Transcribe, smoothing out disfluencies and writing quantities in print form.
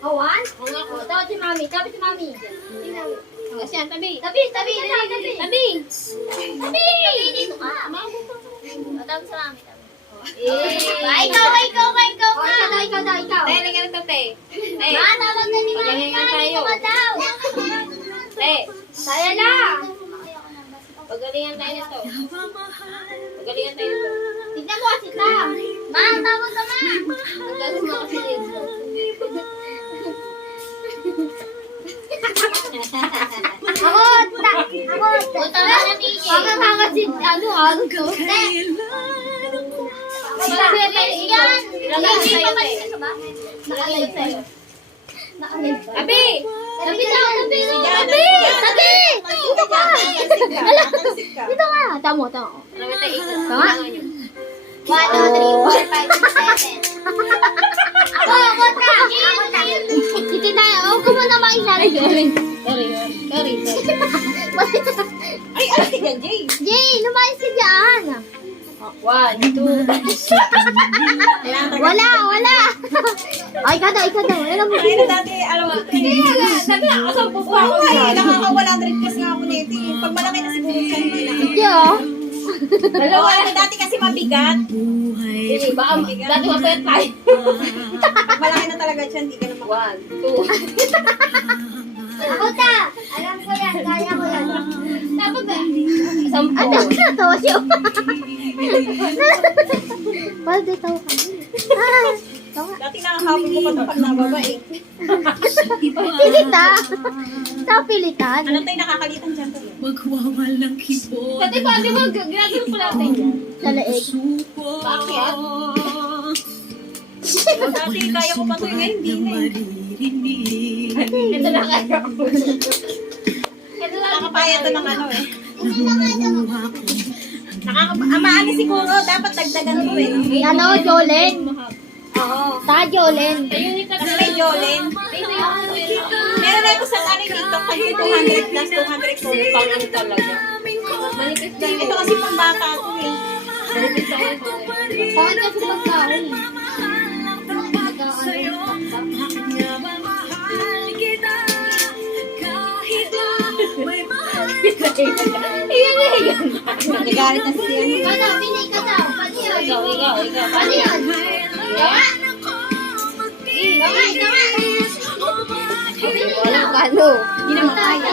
Awan? Oo nga ko. Tawag si Mami. Tabi si Mami. Kasi yan, tabi. Tabi. Tabi. Dito ka. Tawag sa Mami. Ikaw. Ikaw. Tay, halika na to, te. Tay. Ma, tawag na ni Mami. Pagalingan tayo. Ito ka daw. Te, Saya na. pagalingan tayo nito. Pagalingan tayo nito. Tignan mo kasi ta. Ma, tawag ka, Ma. Pagalingan mo kasi dito. Ako. Punta ka na, Tiki. Makakasit, ako ko. Pag-bebes yan. Lagay Hindi sa'yo, pa te. kanina ka ba? Lagay sa'yo. Nakalive pa. Abi! Tabi daw. Dito ka. Dito ka. Tamo. Marami tayo ito. Tama? Kailangan nyo. 1, 2, 3, 4, 5, 6, 7. Ako ta. Hindi tayo. Huwag ko muna makisali. Sorry. Ay, ano si Jan, Jay? Jay, lumayas ka dyan. 1, 2. Wala. Ay, ikaw daw. Alam mo. Ay, na dati, alam mo, Sabi na, kasampo po ako. ay, nakaka-100 plus nga ako nito eh. Pag malaki na siguro siya, hindi na. Hindi oh. Dalawa, dati kasi mabigat. Hindi, baka dati mapayat tayo. Pag malaki na talaga siya, hindi ka na 1, 2. Ako ta. Alam ko yan. Kaya ko yan. Dapat ba? Sampo. Ano? Natawa siya. Wala din tawa ka. Tawa. Dati nakakapon ko pa ito pag nababa eh. Pilita. Sa pilitan. Ano tayo nakakalitan dyan to? Magwawalang kibot. Pati ba, di ba, ginagawa po natin yan? Sa leeg. Bakit? Dati kaya ko pa ito eh, ngayon hindi na eh. Ito na kaya ko. Ito na Nakakapaya ito ng ano eh. Amaano siguro, dapat dagdagan mo eh. Ano, Jolen? Oo. Ta, Jolen. Tapos may Jolene. Meron na ito sa ano yung TikTok pag 200 plus 200 po. Pang ano talaga. Manipis lang Ito kasi pang bata ito eh. Manipis lang ito. Bakit kasi pagkaon? Nagagalit na siya. Ikaw daw, pinay ka daw. Paano yun? Ikaw. Paano yun? Tama. Walang kano. Hindi naman kaya.